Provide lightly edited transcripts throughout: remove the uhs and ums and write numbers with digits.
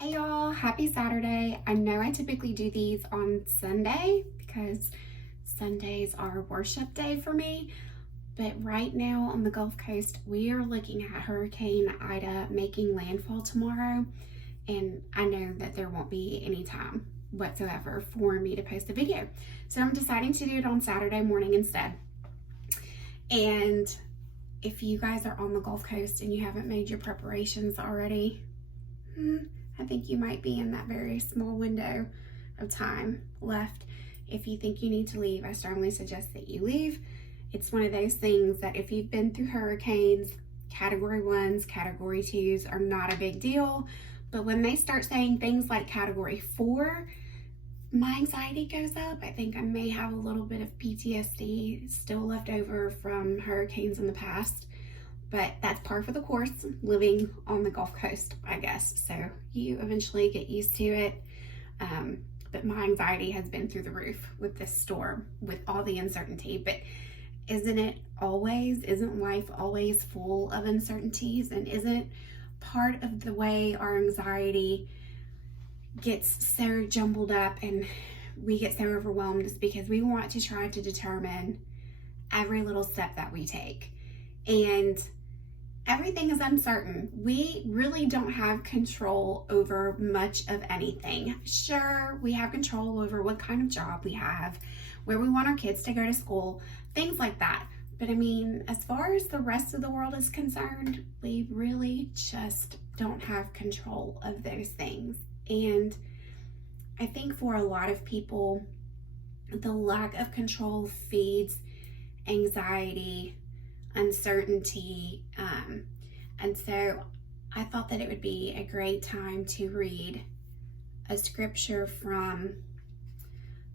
Hey y'all, happy Saturday. I know I typically do these on Sunday because Sundays are worship day for me, but right now on the Gulf Coast, we are looking at Hurricane Ida making landfall tomorrow, and I know that there won't be any time whatsoever for me to post a video. So I'm deciding to do it on Saturday morning instead. And if you guys are on the Gulf Coast and you haven't made your preparations already, I think you might be in that very small window of time left. If you think you need to leave, I strongly suggest that you leave. It's one of those things that if you've been through hurricanes, category 1s, category 2s are not a big deal. But when they start saying things like category 4, my anxiety goes up. I think I may have a little bit of PTSD still left over from hurricanes in the past. But that's par for the course, living on the Gulf Coast, I guess. So you eventually get used to it. But my anxiety has been through the roof with this storm, with all the uncertainty. But isn't it always, isn't life always full of uncertainties? And isn't part of the way our anxiety gets so jumbled up and we get so overwhelmed is because we want to try to determine every little step that we take. And everything is uncertain. We really don't have control over much of anything. Sure, we have control over what kind of job we have, where we want our kids to go to school, things like that. But I mean, as far as the rest of the world is concerned, we really just don't have control of those things. And I think for a lot of people, the lack of control feeds anxiety, uncertainty, and so I thought that it would be a great time to read a scripture from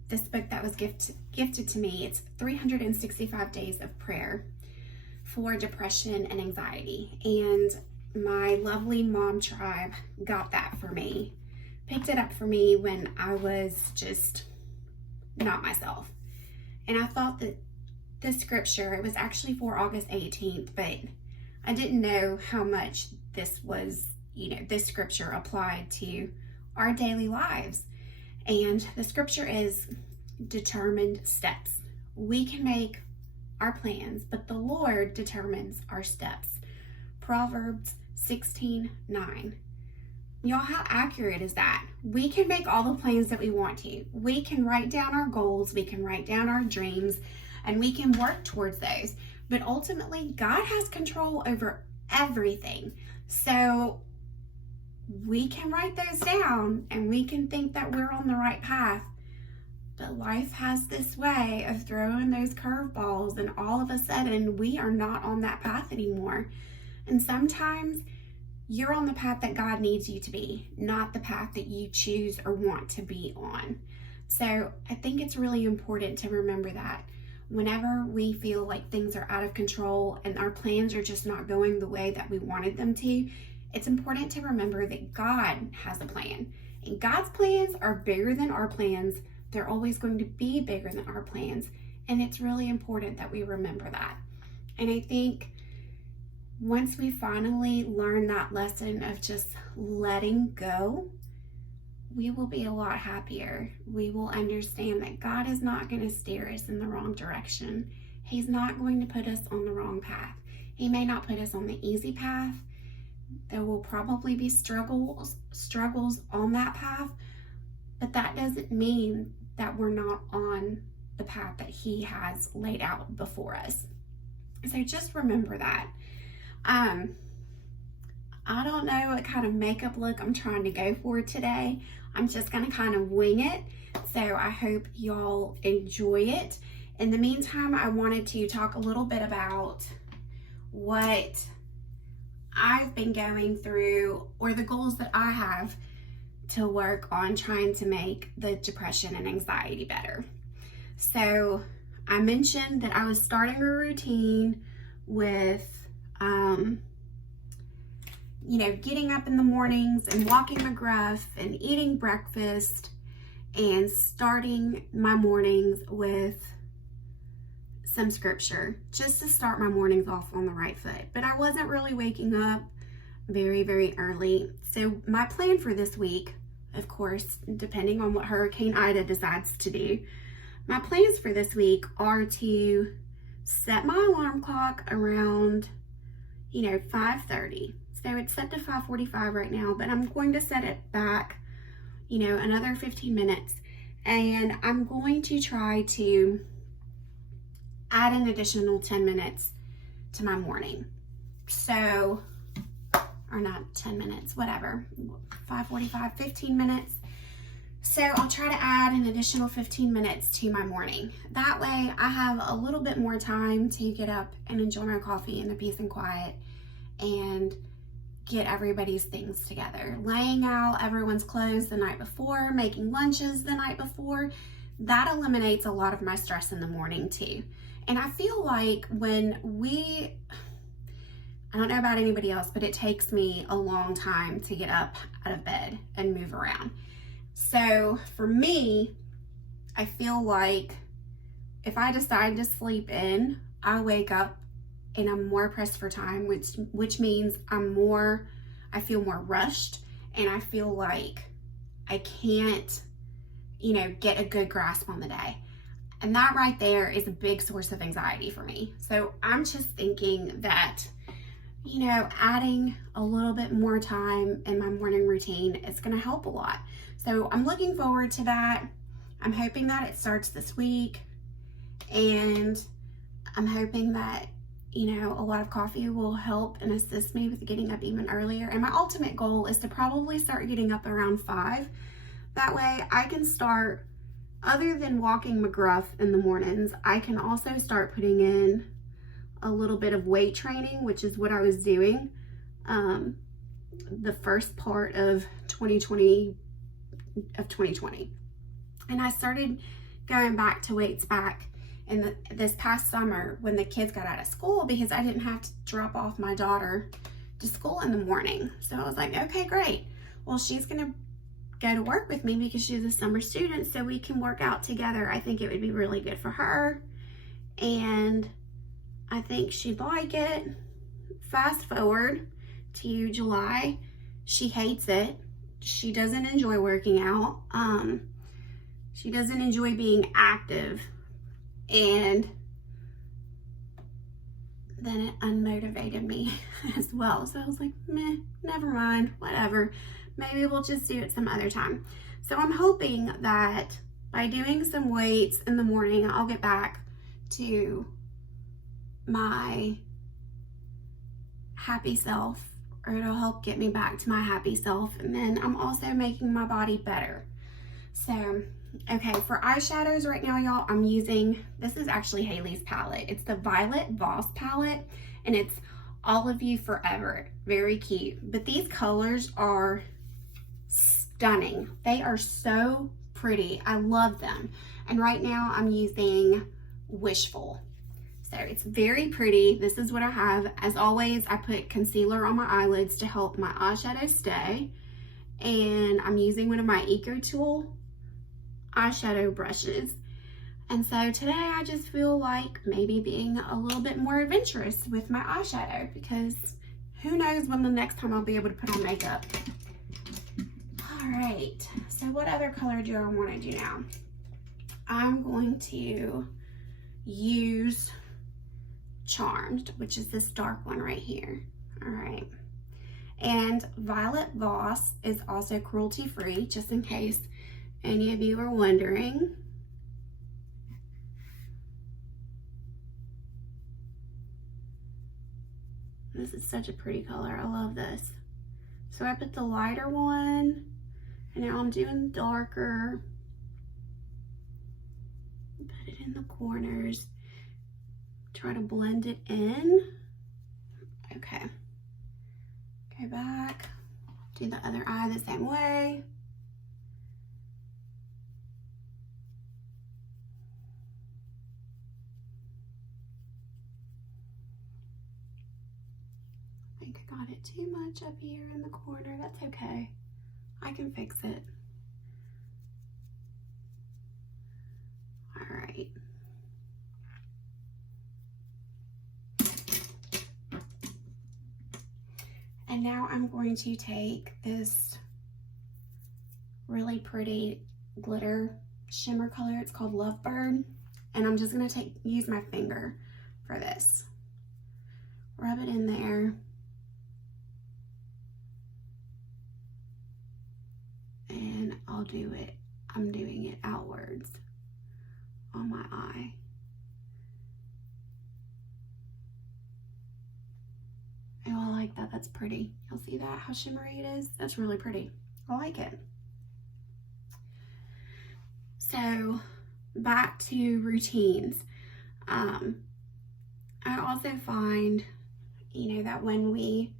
this book that was gifted to me. It's 365 Days of Prayer for Depression and Anxiety, and my lovely mom tribe got that for me, picked it up for me when I was just not myself. And I thought that the scripture, it was actually for August 18th, but I didn't know how much this was, this scripture applied to our daily lives. And the scripture is determined steps. We can make our plans, but the Lord determines our steps. Proverbs 16:9. Y'all, how accurate is that? We can make all the plans that we want to. We can write down our goals, we can write down our dreams, and we can work towards those. But ultimately, God has control over everything. So we can write those down and we can think that we're on the right path. But life has this way of throwing those curveballs, and all of a sudden we are not on that path anymore. And sometimes you're on the path that God needs you to be, not the path that you choose or want to be on. So I think it's really important to remember that whenever we feel like things are out of control and our plans are just not going the way that we wanted them to, it's important to remember that God has a plan. And God's plans are bigger than our plans. They're always going to be bigger than our plans. And it's really important that we remember that. And I think once we finally learn that lesson of just letting go, we will be a lot happier. We will understand that God is not going to steer us in the wrong direction. He's not going to put us on the wrong path. He may not put us on the easy path. There will probably be struggles on that path, but that doesn't mean that we're not on the path that He has laid out before us. So just remember that. I don't know what kind of makeup look I'm trying to go for today. I'm just going to kind of wing it. So I hope y'all enjoy it. In the meantime, I wanted to talk a little bit about what I've been going through, or the goals that I have to work on trying to make the depression and anxiety better. So I mentioned that I was starting a routine with getting up in the mornings and walking McGruff and eating breakfast and starting my mornings with some scripture just to start my mornings off on the right foot. But I wasn't really waking up very, very early. So my plan for this week, of course, depending on what Hurricane Ida decides to do, my plans for this week are to set my alarm clock around, 5:30. So it's set to 5:45 right now, but I'm going to set it back, another 15 minutes. And I'm going to try to add an additional 10 minutes to my morning. So, or not 10 minutes, whatever, 5:45, 15 minutes. So I'll try to add an additional 15 minutes to my morning. That way I have a little bit more time to get up and enjoy my coffee in the peace and quiet and get everybody's things together. Laying out everyone's clothes the night before, making lunches the night before, that eliminates a lot of my stress in the morning too. And I feel like I don't know about anybody else, but it takes me a long time to get up out of bed and move around. So for me, I feel like if I decide to sleep in, I wake up and I'm more pressed for time, which means I feel more rushed, and I feel like I can't, get a good grasp on the day. And that right there is a big source of anxiety for me. So I'm just thinking that, adding a little bit more time in my morning routine is going to help a lot. So I'm looking forward to that. I'm hoping that it starts this week, and I'm hoping that, a lot of coffee will help and assist me with getting up even earlier. And my ultimate goal is to probably start getting up around 5. That way I can start, other than walking McGruff in the mornings, I can also start putting in a little bit of weight training, which is what I was doing the first part of 2020. And I started going back to weights back in this past summer when the kids got out of school, because I didn't have to drop off my daughter to school in the morning. So I was like, okay, great. Well, she's gonna go to work with me because she's a summer student, so we can work out together. I think it would be really good for her, and I think she'd like it. Fast forward to July, she hates it. She doesn't enjoy working out. She doesn't enjoy being active, and then it unmotivated me as well. So I was like, meh, never mind, whatever. Maybe we'll just do it some other time. So I'm hoping that by doing some weights in the morning, I'll get back to my happy self, or it'll help get me back to my happy self. And then I'm also making my body better. So, okay, for eyeshadows right now, y'all, I'm using, this is actually Haley's palette. It's the Violet Voss palette, and it's All of You Forever. Very cute. But these colors are stunning. They are so pretty. I love them. And right now I'm using Wishful. So it's very pretty. This is what I have. As always, I put concealer on my eyelids to help my eyeshadow stay. And I'm using one of my EcoTool eyeshadow brushes. And so today I just feel like maybe being a little bit more adventurous with my eyeshadow, because who knows when the next time I'll be able to put on makeup. All right, so what other color do I want to do now? I'm going to use Charmed, which is this dark one right here. All right, and Violet Voss is also cruelty free, just in case any of you are wondering. This is such a pretty color. I love this. So I put the lighter one, and now I'm doing darker. Put it in the corners. Try to blend it in. Okay. Go back. Do the other eye the same way. I think I got it too much up here in the corner. That's okay. I can fix it. All right. And now I'm going to take this really pretty glitter shimmer color. It's called Lovebird. And I'm just gonna use my finger for this. Rub it in there. And I'm doing it outwards on my eye. Oh, I like that. That's pretty. You'll see that, how shimmery it is? That's really pretty. I like it. So, back to routines. I also find, you know, that when we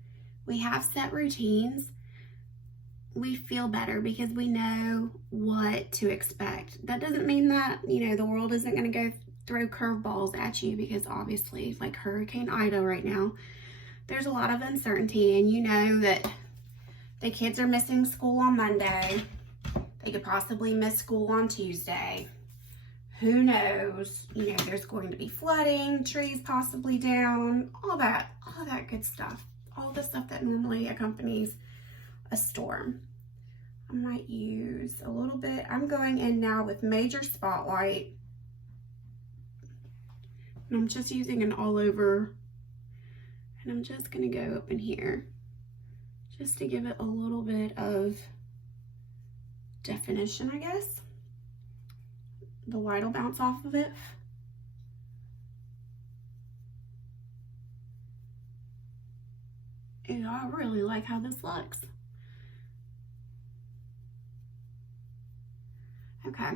have set routines, we feel better because we know what to expect. That doesn't mean that, you know, the world isn't going to go throw curveballs at you, because obviously, like Hurricane Ida right now, there's a lot of uncertainty, and you know that the kids are missing school on Monday. They could possibly miss school on Tuesday. Who knows? You know, there's going to be flooding, trees possibly down, all that good stuff. All the stuff that normally accompanies a storm. I might use a little bit. I'm going in now with Major Spotlight. And I'm just using an all over. And I'm just gonna go up in here just to give it a little bit of definition, I guess. The light will bounce off of it. And I really like how this looks. Okay.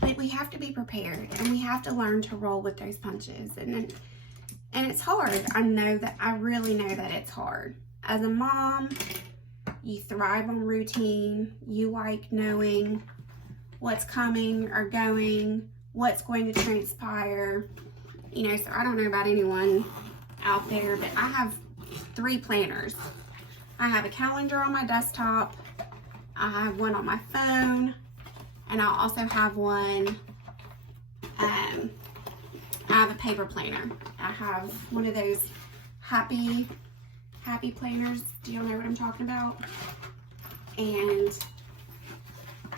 But we have to be prepared, and we have to learn to roll with those punches. And it's hard. I really know that it's hard. As a mom, you thrive on routine. You like knowing what's coming or going, what's going to transpire. You know, so I don't know about anyone out there, but I have 3 planners. I have a calendar on my desktop. I have one on my phone, and I also have one, I have a paper planner. I have one of those happy planners. Do you know what I'm talking about? And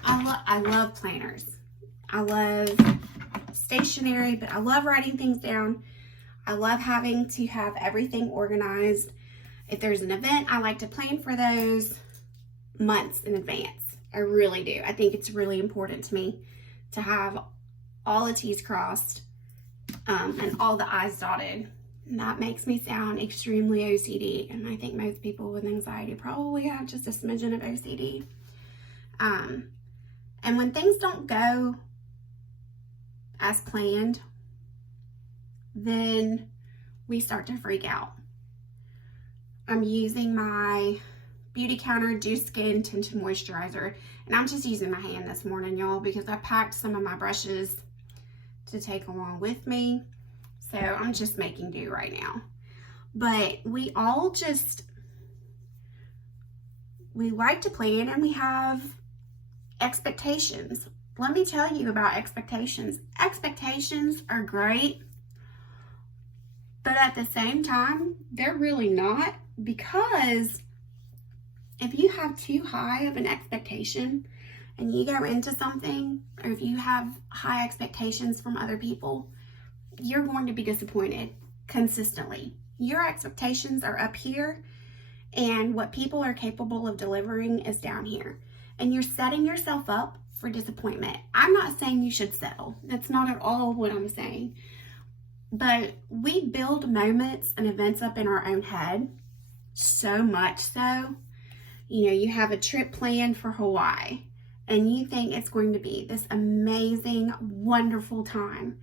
I love planners. I love stationery, but I love writing things down. I love having to have everything organized. If there's an event, I like to plan for those months in advance. I really do. I think it's really important to me to have all the T's crossed and all the I's dotted. And that makes me sound extremely OCD, and I think most people with anxiety probably have just a smidgen of OCD. And when things don't go as planned, then we start to freak out. I'm using my Beautycounter Dew Skin Tinted Moisturizer, and I'm just using my hand this morning, y'all, because I packed some of my brushes to take along with me. So I'm just making do right now. But we like to plan, and we have expectations. Let me tell you about expectations. Expectations are great, but at the same time, they're really not, because if you have too high of an expectation and you go into something, or if you have high expectations from other people, you're going to be disappointed consistently. Your expectations are up here, and what people are capable of delivering is down here. And you're setting yourself up for disappointment. I'm not saying you should settle. That's not at all what I'm saying. But we build moments and events up in our own head, so much so. You know, you have a trip planned for Hawaii, and you think it's going to be this amazing, wonderful time.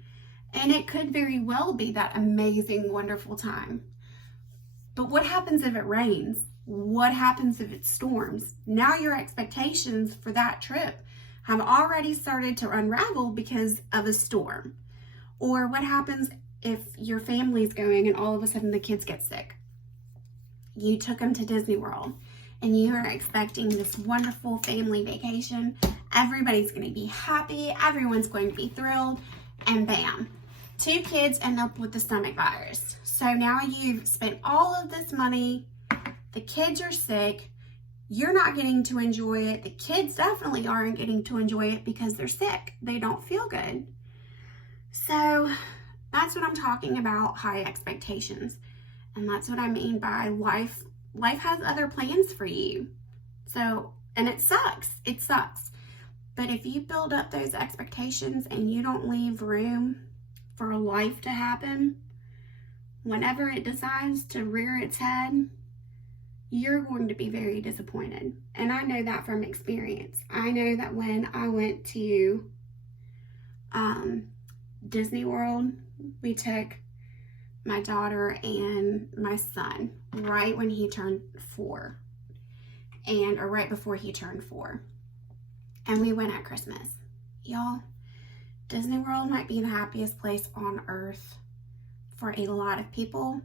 And it could very well be that amazing, wonderful time. But what happens if it rains? What happens if it storms? Now your expectations for that trip have already started to unravel because of a storm. Or what happens if your family's going and all of a sudden the kids get sick? You took them to Disney World and you are expecting this wonderful family vacation. Everybody's going to be happy. Everyone's going to be thrilled. And bam, 2 kids end up with the stomach virus. So now you've spent all of this money, the kids are sick, you're not getting to enjoy it, the kids definitely aren't getting to enjoy it because they're sick, they don't feel good. So that's what I'm talking about, high expectations. And that's what I mean by life has other plans for you. So, and it sucks, But if you build up those expectations and you don't leave room for life to happen, whenever it decides to rear its head, you're going to be very disappointed. And I know that from experience. I know that when I went to Disney World, we took my daughter and my son right when he turned 4, or right before he turned 4. And we went at Christmas. Y'all, Disney World might be the happiest place on earth for a lot of people.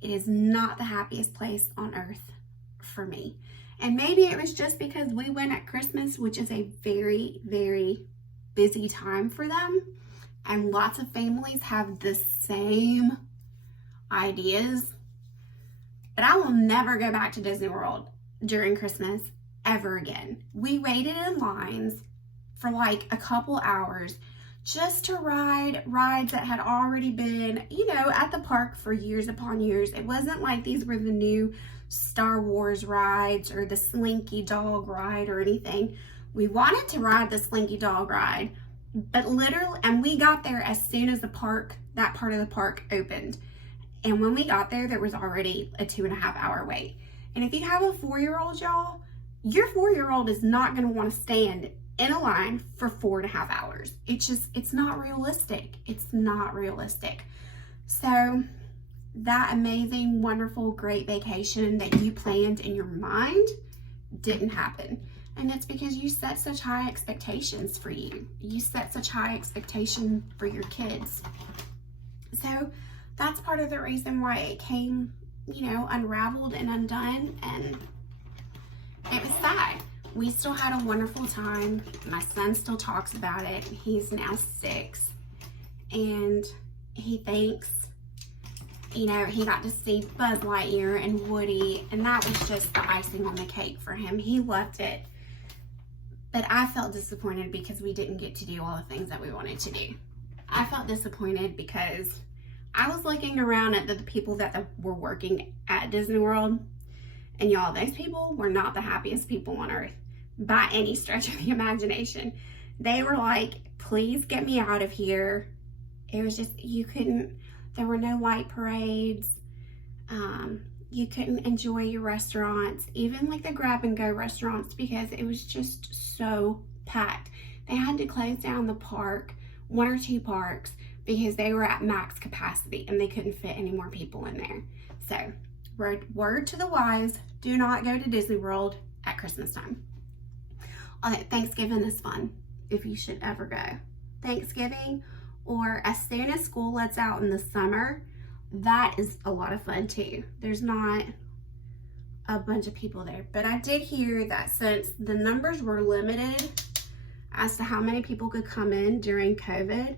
It is not the happiest place on earth for me. And maybe it was just because we went at Christmas, which is a very, very busy time for them. And lots of families have the same ideas. But I will never go back to Disney World during Christmas ever again. We waited in lines for like a couple hours just to ride rides that had already been, at the park for years upon years. It wasn't like these were the new Star Wars rides or the Slinky Dog ride or anything. We wanted to ride the Slinky Dog ride, but literally, and we got there as soon as that part of the park opened. And when we got there was already a 2.5-hour wait. And if you have a 4-year-old, y'all, your 4-year-old is not going to want to stand in a line for 4.5 hours. It's not realistic. It's not realistic. So that amazing, wonderful, great vacation that you planned in your mind didn't happen. And it's because you set such high expectations for you. You set such high expectations for your kids. So that's part of the reason why it came, unraveled and undone. And it was sad. We still had a wonderful time. My son still talks about it. He's now 6. And he thinks, he got to see Buzz Lightyear and Woody. And that was just the icing on the cake for him. He loved it. But I felt disappointed because we didn't get to do all the things that we wanted to do. I felt disappointed because I was looking around at the people that were working at Disney World. And y'all, those people were not the happiest people on earth by any stretch of the imagination. They were like, please get me out of here. It was just, there were no light parades. You couldn't enjoy your restaurants, even like the grab and go restaurants, because it was just so packed. They had to close down the park, 1 or 2 parks, because they were at max capacity and they couldn't fit any more people in there. So word to the wise, do not go to Disney World at Christmas time. Thanksgiving is fun if you should ever go. Thanksgiving, or as soon as school lets out in the summer, that is a lot of fun too. There's not a bunch of people there. But I did hear that since the numbers were limited as to how many people could come in during COVID,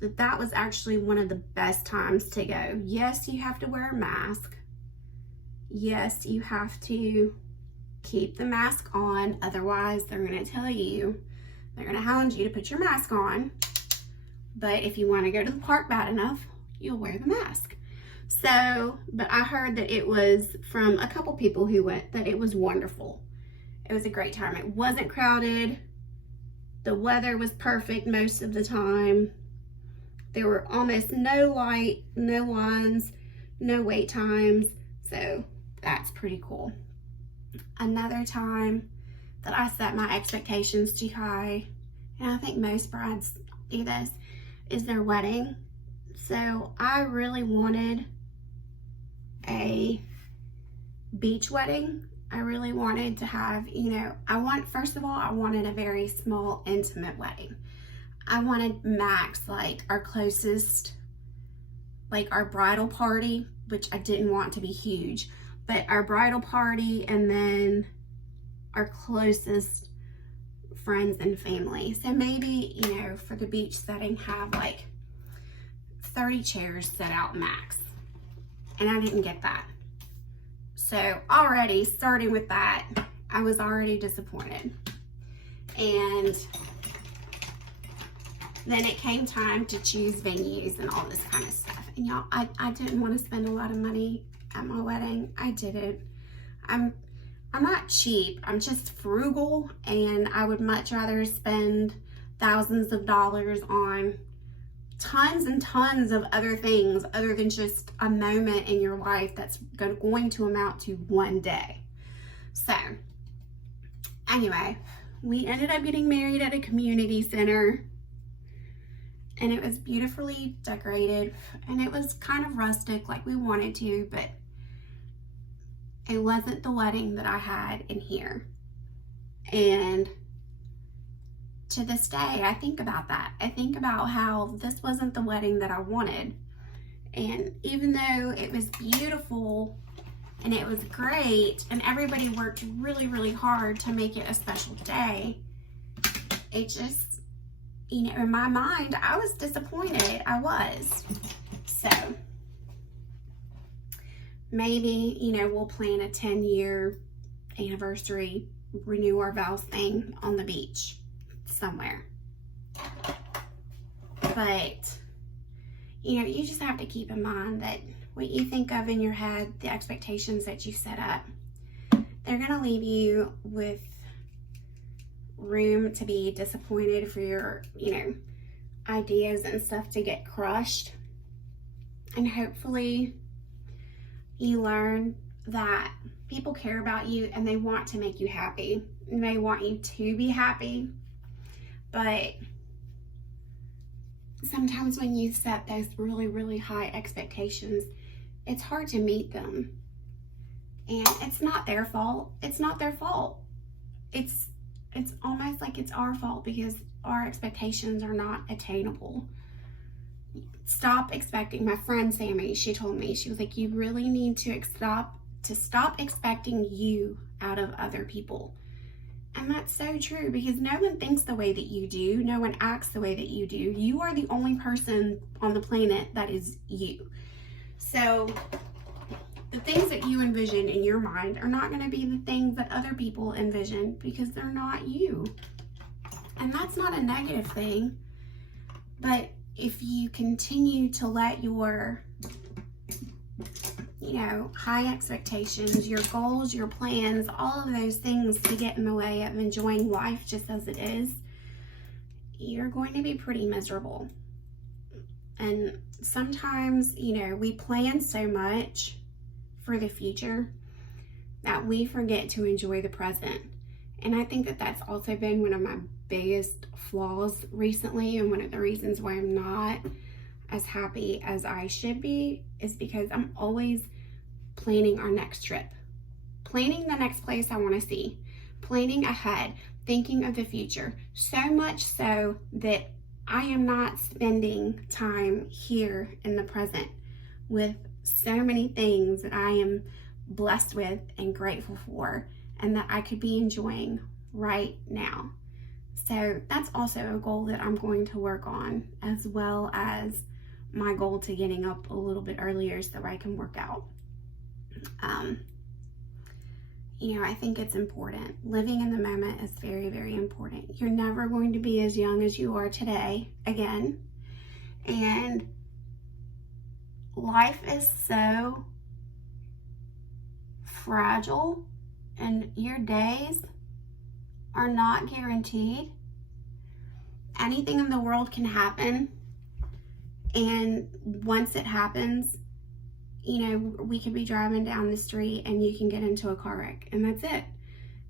that was actually one of the best times to go. Yes, you have to wear a mask. Yes, you have to keep the mask on. Otherwise, they're going to tell you, they're going to hound you to put your mask on. But if you want to go to the park bad enough, you'll wear the mask. So, but I heard that it was, from a couple people who went, that it was wonderful. It was a great time. It wasn't crowded. The weather was perfect most of the time. There were almost no light, no lines, no wait times. So that's pretty cool. Another time that I set my expectations too high, and I think most brides do this, is their wedding. So I really wanted a beach wedding. I really wanted to have, first of all, I wanted a very small, intimate wedding. I wanted max, like our closest, like our bridal party, which I didn't want to be huge, but our bridal party and then our closest friends and family. So maybe, for the beach setting, have like 30 chairs set out max. and I didn't get that. So already starting with that, I was already disappointed. And then it came time to choose venues and all this kind of stuff. And y'all, I didn't want to spend a lot of money at my wedding. I didn't. I'm not cheap. I'm just frugal, and I would much rather spend thousands of dollars on tons and tons of other things other than just a moment in your life that's going to amount to one day. So anyway, we ended up getting married at a community center, and it was beautifully decorated, and it was kind of rustic like we wanted to, but it wasn't the wedding that I had in here. And to this day, I think about that. I think about how this wasn't the wedding that I wanted. And even though it was beautiful and it was great and everybody worked really, really hard to make it a special day, it just, you know, in my mind, I was disappointed. I was. So maybe, you know, we'll plan a 10-year anniversary, renew our vows thing on the beach somewhere. But, you know, you just have to keep in mind that what you think of in your head, the expectations that you set up, they're going to leave you with room to be disappointed, for your, you know, ideas and stuff to get crushed. And hopefully you learn that people care about you and they want to make you happy and they want you to be happy. But sometimes when you set those really, really high expectations, it's hard to meet them. And it's not their fault. It's not their fault. It's almost like it's our fault because our expectations are not attainable. Stop expecting. My friend Sammy, she told me, she was like, you really need to stop expecting you out of other people. And that's so true, because no one thinks the way that you do. No one acts the way that you do. You are the only person on the planet that is you. So the things that you envision in your mind are not going to be the things that other people envision, because they're not you. And that's not a negative thing. But if you continue to let your, you know, high expectations, your goals, your plans, all of those things to get in the way of enjoying life just as it is, you're going to be pretty miserable. And sometimes, you know, we plan so much for the future that we forget to enjoy the present. And I think that that's also been one of my biggest flaws recently, and one of the reasons why I'm not as happy as I should be is because I'm always planning our next trip, planning the next place I want to see, planning ahead, thinking of the future, so much so that I am not spending time here in the present with so many things that I am blessed with and grateful for, and that I could be enjoying right now. So that's also a goal that I'm going to work on, as well as my goal to getting up a little bit earlier so I can work out. You know, I think it's important. Living in the moment is very, very important. You're never going to be as young as you are today again. And life is so fragile, and your days are not guaranteed. Anything in the world can happen, and once it happens, you know, we could be driving down the street and you can get into a car wreck, and that's it.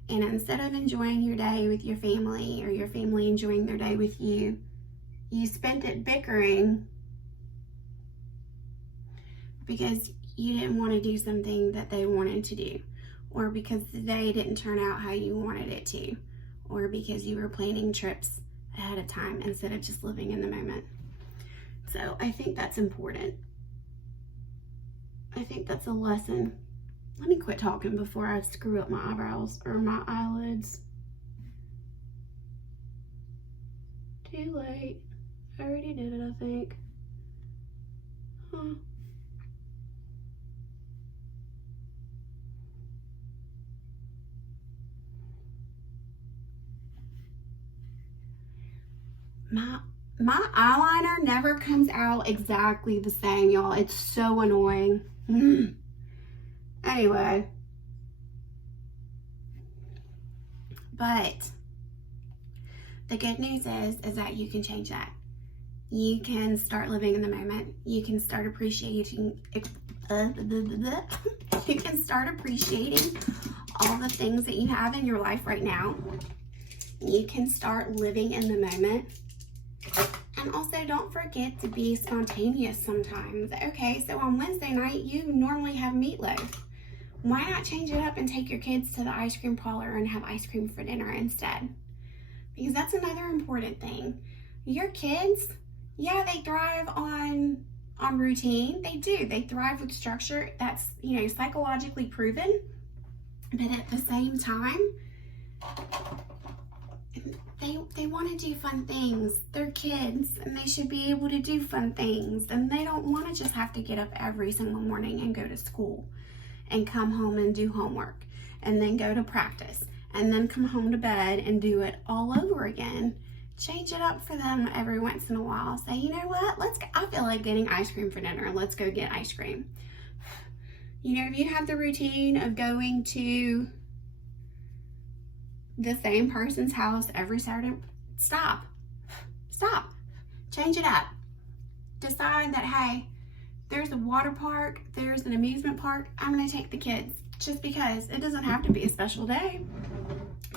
And instead of enjoying your day with your family, or your family enjoying their day with you, you spent it bickering because you didn't want to do something that they wanted to do, or because the day didn't turn out how you wanted it to, or because you were planning trips ahead of time instead of just living in the moment. So I think that's important. I think that's a lesson. Let me quit talking before I screw up my eyebrows or my eyelids. Too late. I already did it, I think. Huh. My eyeliner never comes out exactly the same, y'all. It's so annoying. Anyway. But the good news is that you can change that. You can start living in the moment. You can start appreciating you can start appreciating all the things that you have in your life right now. You can start living in the moment. And also, don't forget to be spontaneous sometimes. Okay, so on Wednesday night, you normally have meatloaf. Why not change it up and take your kids to the ice cream parlor and have ice cream for dinner instead? Because that's another important thing. Your kids, yeah, they thrive on routine. They do. They thrive with structure. That's, you know, psychologically proven. But at the same time, they want to do fun things. They're kids and they should be able to do fun things. And they don't want to just have to get up every single morning and go to school and come home and do homework and then go to practice and then come home to bed and do it all over again. Change it up for them every once in a while. Say, you know what, I feel like getting ice cream for dinner. Let's go get ice cream. You know, if you have the routine of going to the same person's house every Saturday, stop. Change it up. Decide that, hey, there's a water park, there's an amusement park, I'm gonna take the kids just because. It doesn't have to be a special day.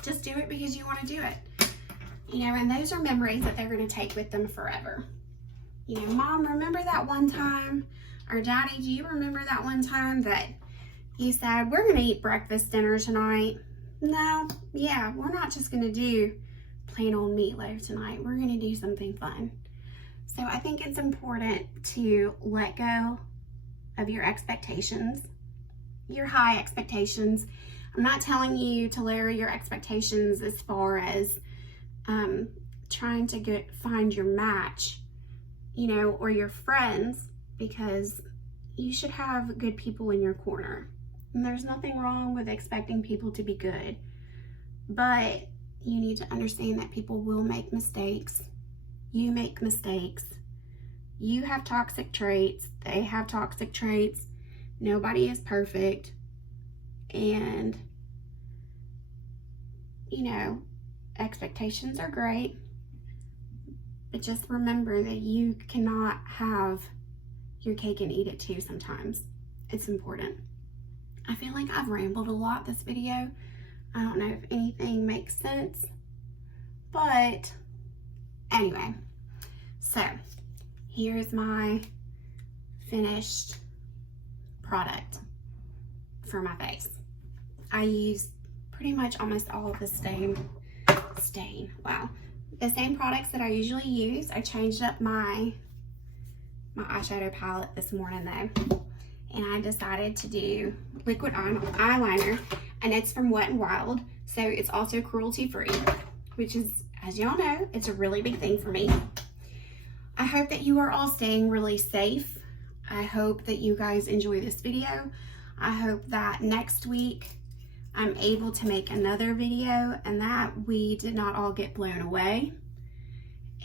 Just do it because you wanna do it. You know, and those are memories that they're gonna take with them forever. You know, Mom, remember that one time? Or Daddy, do you remember that one time that you said, we're gonna eat breakfast dinner tonight? No, yeah, we're not just gonna do plain old meatloaf tonight. We're gonna do something fun. So I think it's important to let go of your expectations, your high expectations. I'm not telling you to lower your expectations as far as trying to find your match, you know, or your friends, because you should have good people in your corner. And there's nothing wrong with expecting people to be good, but you need to understand that people will make mistakes. You make mistakes. You have toxic traits. They have toxic traits. Nobody is perfect. And, you know, expectations are great, but just remember that you cannot have your cake and eat it too sometimes. It's important. I feel like I've rambled a lot this video. I don't know if anything makes sense, but anyway, so here's my finished product for my face. I used pretty much almost all of the the same products that I usually use. I changed up my eyeshadow palette this morning though, and I decided to do liquid eyeliner, and it's from Wet n Wild, so it's also cruelty free, which is, as y'all know, it's a really big thing for me. I hope that you are all staying really safe. I hope that you guys enjoy this video. I hope that next week I'm able to make another video and that we did not all get blown away.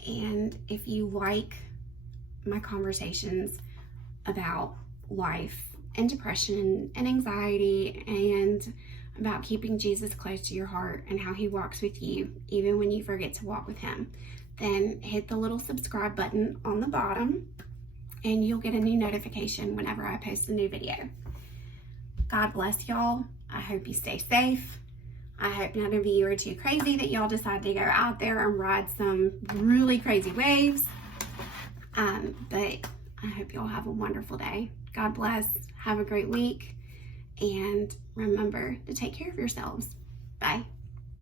And if you like my conversations about life and depression and anxiety and about keeping Jesus close to your heart and how he walks with you even when you forget to walk with him, then hit the little subscribe button on the bottom and you'll get a new notification whenever I post a new video. God bless y'all. I hope you stay safe. I hope none of you are too crazy that y'all decide to go out there and ride some really crazy waves. But I hope y'all have a wonderful day. God bless. Have a great week. And remember to take care of yourselves.